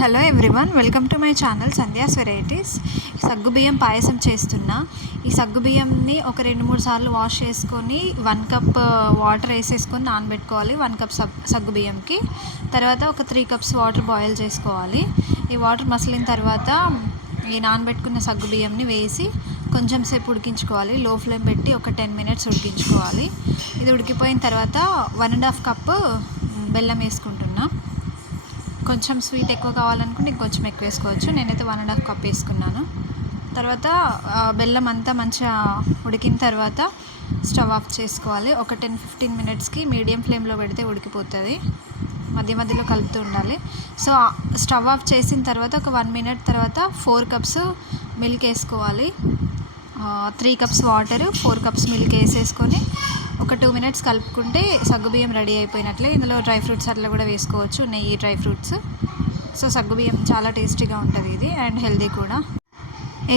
Hello everyone welcome to my channel Sandhya's varieties. సగ్గుబియ్యం పాయసం చేస్తున్నా. ఈ సగ్గుబియ్యంని ఒక రెండు మూడు సార్లు వాష్ చేసుకొని వన్ కప్ వాటర్ వేసేసుకొని నానబెట్టుకోవాలి వన్ కప్ సగ్ సగ్గుబియ్యంకి తర్వాత ఒక త్రీ కప్స్ వాటర్ బాయిల్ చేసుకోవాలి. ఈ వాటర్ మసిలిన తర్వాత ఈ నానబెట్టుకున్న సగ్గుబియ్యంని వేసి కొంచెం సేపు ఉడికించుకోవాలి. లో ఫ్లేమ్ పెట్టి ఒక టెన్ మినిట్స్ ఉడికించుకోవాలి. ఇది ఉడికిపోయిన తర్వాత వన్ అండ్ హాఫ్ కప్ బెల్లం వేసుకుంటున్నాం. కొంచెం స్వీట్ ఎక్కువ కావాలనుకుంటే ఇంకొంచెం ఎక్కువ వేసుకోవచ్చు. నేనైతే వన్ అండ్ హాఫ్ కప్ వేసుకున్నాను. తర్వాత బెల్లం అంతా మంచిగా ఉడికిన తర్వాత స్టవ్ ఆఫ్ చేసుకోవాలి. ఒక టెన్ ఫిఫ్టీన్ మినిట్స్కి మీడియం ఫ్లేమ్లో పెడితే ఉడికిపోతుంది. మధ్య మధ్యలో కలుపుతూ ఉండాలి. సో స్టవ్ ఆఫ్ చేసిన తర్వాత ఒక వన్ మినిట్ తర్వాత ఫోర్ కప్స్ మిల్క్ వేసుకోవాలి. Three cups water four cups milk వేసేసుకొని ఒక టూ మినిట్స్ కలుపుకుంటే సగ్గుబియ్యం రెడీ అయిపోయినట్లే. ఇందులో డ్రై ఫ్రూట్స్ అట్లా కూడా వేసుకోవచ్చు నెయ్యి డ్రై ఫ్రూట్స్. సో సగ్గుబియ్యం చాలా టేస్టీగా ఉంటుంది ఇది అండ్ హెల్దీ కూడా.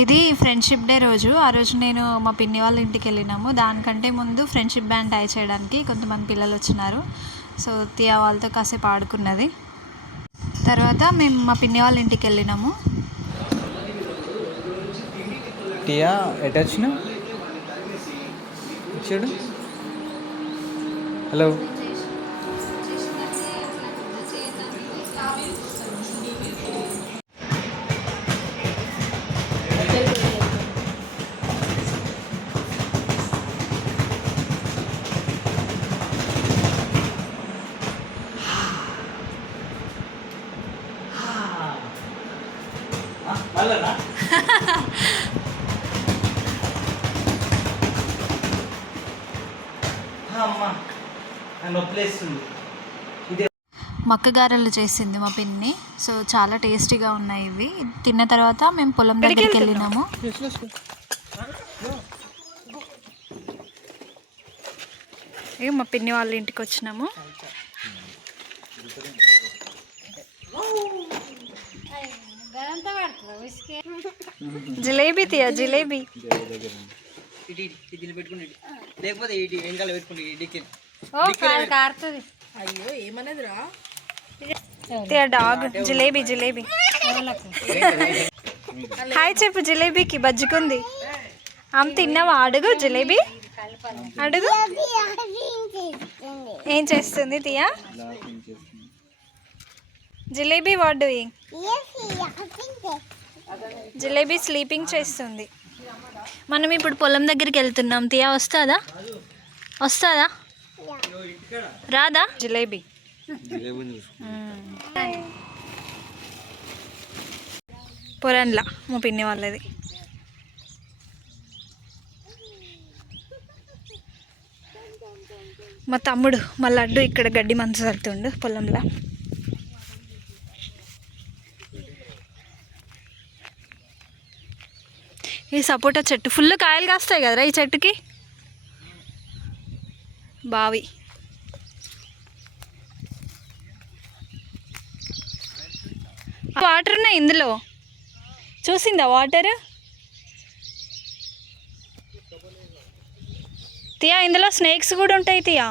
ఇది ఫ్రెండ్షిప్ డే రోజు. ఆ రోజు నేను మా పిన్ని వాళ్ళ ఇంటికి వెళ్ళినాము. దానికంటే ముందు ఫ్రెండ్షిప్ బ్యాండ్ టై చేయడానికి కొంతమంది పిల్లలు వచ్చినారు. సో తియా వాళ్ళతో కాసేపు ఆడుకున్నది. తర్వాత మేము మా పిన్ని వాళ్ళ ఇంటికి వెళ్ళినాము. టియా ఎటు వచ్చిన చూడు హలో అమ్మా నొప్పిలేస్తుంది మక్కగారెలు చేసింది మా పిన్ని. సో చాలా టేస్టీగా ఉన్నాయి ఇవి. తిన్న తర్వాత మేము పొలం దగ్గరికి వెళ్ళినాము. మా పిన్ని వాళ్ళ ఇంటికి వచ్చినాము. జిలేబీ తీయ జిలేబీ. లేకపోతే వెనకాల పెట్టుకుంటే ఇటుకి తీయ డాగ్ జిలేబీ జిలేబీ. హాయ్ చెప్పు జిలేబీకి బజ్జుకుంది. ఆమె తిన్నావా? అడుగు జిలేబీ. అడుగు. ఏం చేస్తుంది తియా? Jalebi what doing? Jalebi sleeping చేస్తుంది. మనం ఇప్పుడు పొలం దగ్గరికి వెళ్తున్నాం. తియా వస్తుందా? వస్తుందా? రాదా? జిలేబీ. పొరంలా మా పిన్ని వాళ్ళది. మా తమ్ముడు మా లడ్డు ఇక్కడ గడ్డి మంచు చల్లుతుండు పొలంలో. ఈ సపోటా చెట్టు ఫుల్ కాయలు కాస్తాయి కదరా ఈ చెట్టుకి? బావి. వాటర్ ఉన్నాయి ఇందులో. చూసిందా వాటర్ తియా ఇందులో స్నేక్స్ కూడా ఉంటాయి తియా.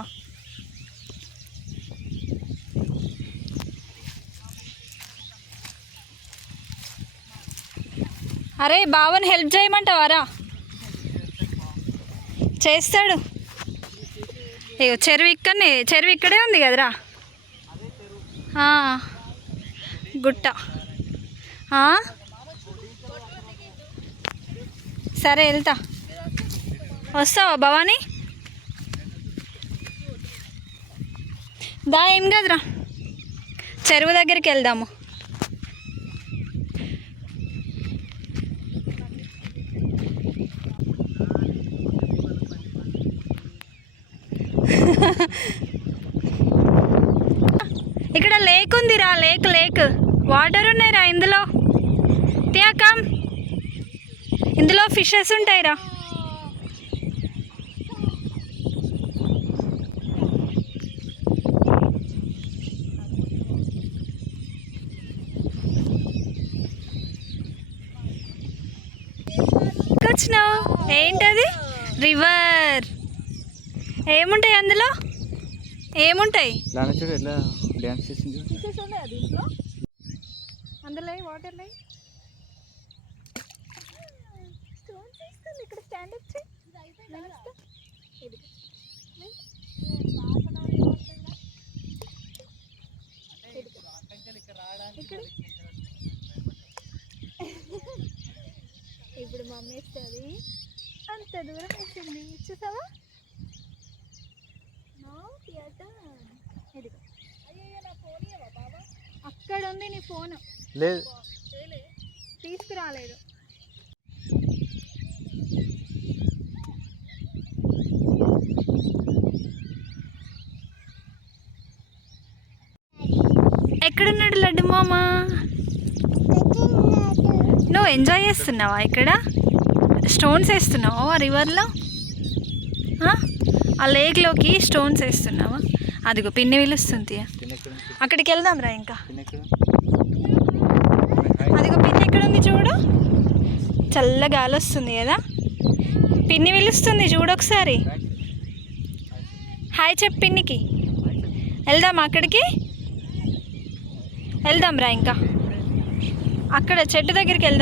అరే బావని హెల్ప్ చేయమంటావారా? చేస్తాడు. ఇగో చెరువు ఇక్కడనే చెరువు ఇక్కడే ఉంది కదరా? గుట్ట. సరే వెళ్తా. వస్తావా భవానీ? దా ఏం కదరా? చెరువు దగ్గరికి వెళ్దాము. ఇక్కడ లేక్ ఉందిరా లేక్ లేక్ వాటర్ ఉన్నాయిరా ఇందులో. తియాకం ఇందులో ఫిషెస్ ఉంటాయిరా. వచ్చినావు. ఏంటది? రివర్ ఏముంటాయి అందులో ఏముంటాయి లానా చూడు ఎట్లా డ్యాన్స్ చేసింది చూడు. అందులో వాటర్ లై స్టోన్స్ వేస్తుంది ఇక్కడ స్టాండ్ అప్. ఇప్పుడు మమ్మీ ఇస్తుంది అంత దూరం వేసింది చూసావా ఇదిగో. అక్కడ ఉంది నీ ఫోన్. లేదు. తీసుకురాలేదు. ఎక్కడున్నాడు లడ్డు మామ? నువ్వు ఎంజాయ్ చేస్తున్నావా ఇక్కడ? స్టోన్స్ వేస్తున్నావా ఆ రివర్లో? ఆ లేక్లోకి స్టోన్స్ వేస్తున్నావా? అదిగో పిన్ని పిలుస్తుంది అక్కడికి వెళ్దాం రా ఇంకా. అదిగో పిన్ని ఎక్కడ ఉంది చూడు. చల్ల గాలి వస్తుంది కదా. పిన్ని పిలుస్తుంది చూడు ఒకసారి. హాయ్ చెప్పు పిన్నికి. వెళ్దాం అక్కడికి? వెళ్దాం రా ఇంకా. అక్కడ చెట్టు దగ్గరికి వెళ్దాం.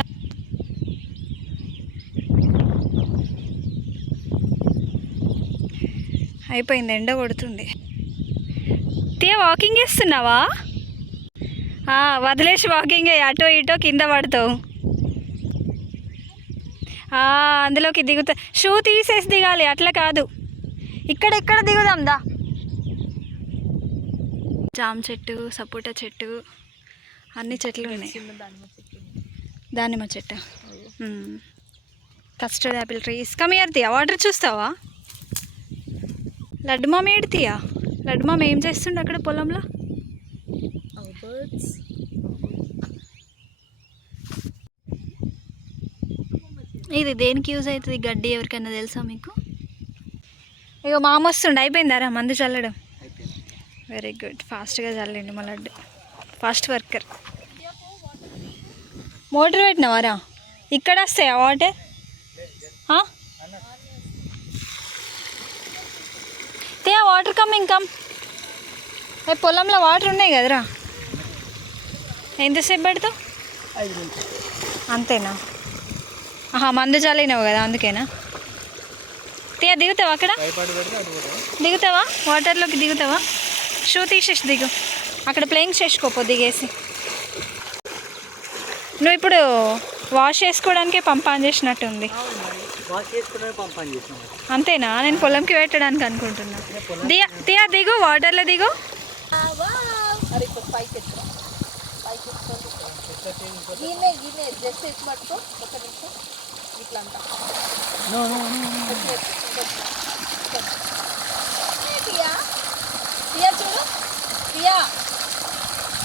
అయిపోయింది ఎండ కొడుతుంది. తే వాకింగ్ చేస్తున్నావా? వదిలేసి వాకింగ్ అయ్యి అటో ఇటో కింద పడతావు. అందులోకి దిగుతా షూ తీసేసి దిగాలి అట్లా కాదు. ఇక్కడ ఎక్కడ దిగుదాం దా. జామ చెట్టు సపోటా చెట్టు అన్ని చెట్లు ఉన్నాయి. దానిమ్మ చెట్టు. Custard apple trees. కమియర్ తీయా వాటర్ చూస్తావా? లడ్డు మామ ఏడు తీయా లడ్డు మామ ఏం చేస్తుండే అక్కడ పొలంలో? ఇది దేనికి యూజ్ అవుతుంది? గడ్డి ఎవరికైనా తెలుసా మీకు? ఇక మామ వస్తుండే అయిపోయిందారా మందు చల్లడం? వెరీ గుడ్ ఫాస్ట్గా చల్లండి మా లడ్డు. ఫాస్ట్ వర్కర్ మోటార్ పెట్టినవారా? ఇక్కడ వస్తాయా వాటర్ వాటర్ కమ్ ఏ పొలంలో వాటర్ ఉన్నాయి కదరా? ఎంతసేపు పెడతావు? అంతేనా? ఆహా మందు చల్లినావు కదా అందుకేనా? తే దిగుతావా అక్కడ? దిగుతావా? వాటర్లోకి దిగుతావా? షూ తీసేసి దిగు. అక్కడ ప్లేయింగ్ చేసుకోపో దిగేసి. నువ్వు ఇప్పుడు వాష్ చేసుకోవడానికే పంప్ ఆన్ చేసినట్టుంది. అంతేనా? నేను పొలంకి పెట్టడానికి అనుకుంటున్నా. దియా తియా దిగు వాటర్లో దిగు.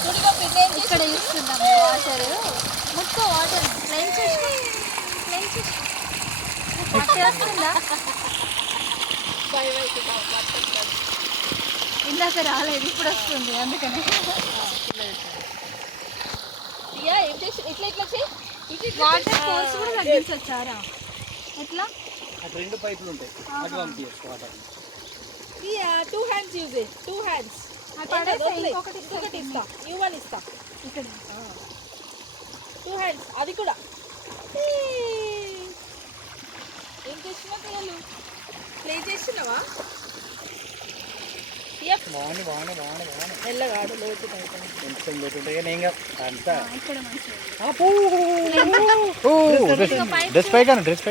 చూడుగా పిన్న ఏం ఇక్కడ చూస్తున్నాం. వాటర్. ముక్కో వాటర్. ప్లేన్ చేసుకో ప్లేన్ చేసుకో ఇందాక రాలేదు ఇప్పుడు వస్తుంది అందుకని. పియా ఏం చేసి ఇట్లా ఇట్లా చేయి. ఇట్లా ఇట్లా వాటర్ ఫోర్స్ కూడా తగ్గించొచ్చారా ఎట్లా? అటు రెండు పైపులు ఉంటాయి. అటు పంపించేసుకో water Piya two hands use two hands అది పడేస్తే ఇంకొకటి ఇంకొకటి ఇస్తా. యూ వన్ ఇస్తా. ఇక్కడ. టూ హ్యాండ్స్ అది కూడా. ఏం చేస్తున్నావు పిల్లలు? ప్లే చేస్తున్నావా? లోతు కొంచెం నేను ఇంకా అంతా. ఇక్కడ డ్రెస్ డ్రెస్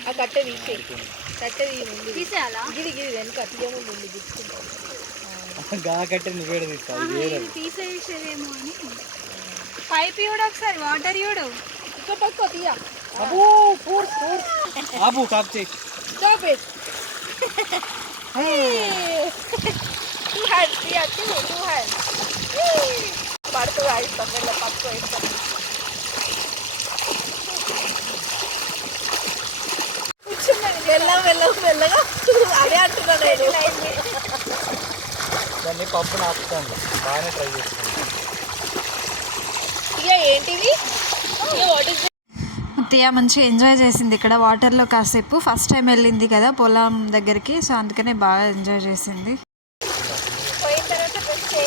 ఆ కట్టె తీసే కట్టె తీసేయాలా? గిరి గిరి వెనక తీయ ముందు ఉంది గుర్తుంటుంది గా కట్టి నువ్వే తీస్తావు? ఆహా, ఇది తీసేసేదేమో అని. పైప్ చూడు ఒకసారి వాటర్ చూడు ఇక్కడ పట్టుకో తీయ. ఆపు కాప్ చేయి స్టాప్ ఇట్ టూ హ్యాండ్స్ తీయ టూ టూ హ్యాండ్స్ పడుతూ ఆడిస్తాం మెల్ల పట్టుకో ఇస్తాం మెల్ల మెల్ల మెల్లగా అదే అంటున్నా నేను దాన్ని పప్పు నాపుతాను బాగానే ట్రై చేస్తాను ఇక ఏంటిది ఇక వాట్ ఇస్ తియా మంచిగా ఎంజాయ్ చేసింది ఇక్కడ. వాటర్లో కాసేపు. ఫస్ట్ టైం వెళ్ళింది కదా పొలం దగ్గరికి. సో అందుకనే బాగా ఎంజాయ్ చేసింది. పోయిన కొట్టు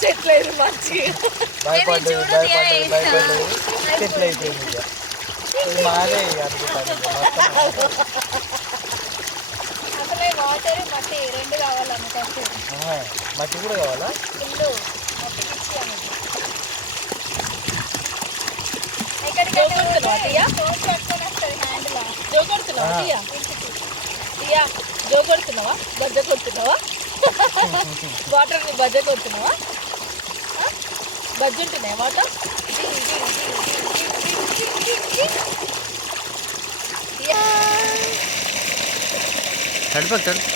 సెటిల్ అయింది మంచి సెటిల్ అయిపోయింది మాదే అసలే వాటర్ మట్టి రెండు కావాలనుకోవచ్చు మట్టి కూడా కావాలా? ఇల్లు ఎక్కడికైనా హ్యాండిల్. టియా జో కొడుతున్నావా? బజ్జ కొడుతున్నావా? వాటర్ని బజ్జ కొడుతున్నావా? బజ్జ ఉంటున్నాయి వాటర్ తడిపక తడిపి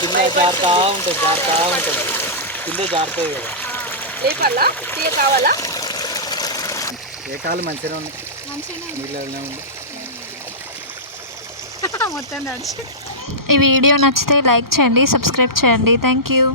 కింద జారుతా ఉంటుంది జారుతా ఉంటుంది. కింద జారుతుంది కదా. లేపాలా టీయ కావాలా? ఏ కాలు మంచిగా ఉన్నాయి? మంచిగా నీళ్ళనే ఉంది మొత్తం నడిచి ఈ వీడియో నచ్చితే లైక్ చేయండి సబ్స్క్రైబ్ చేయండి. Thank you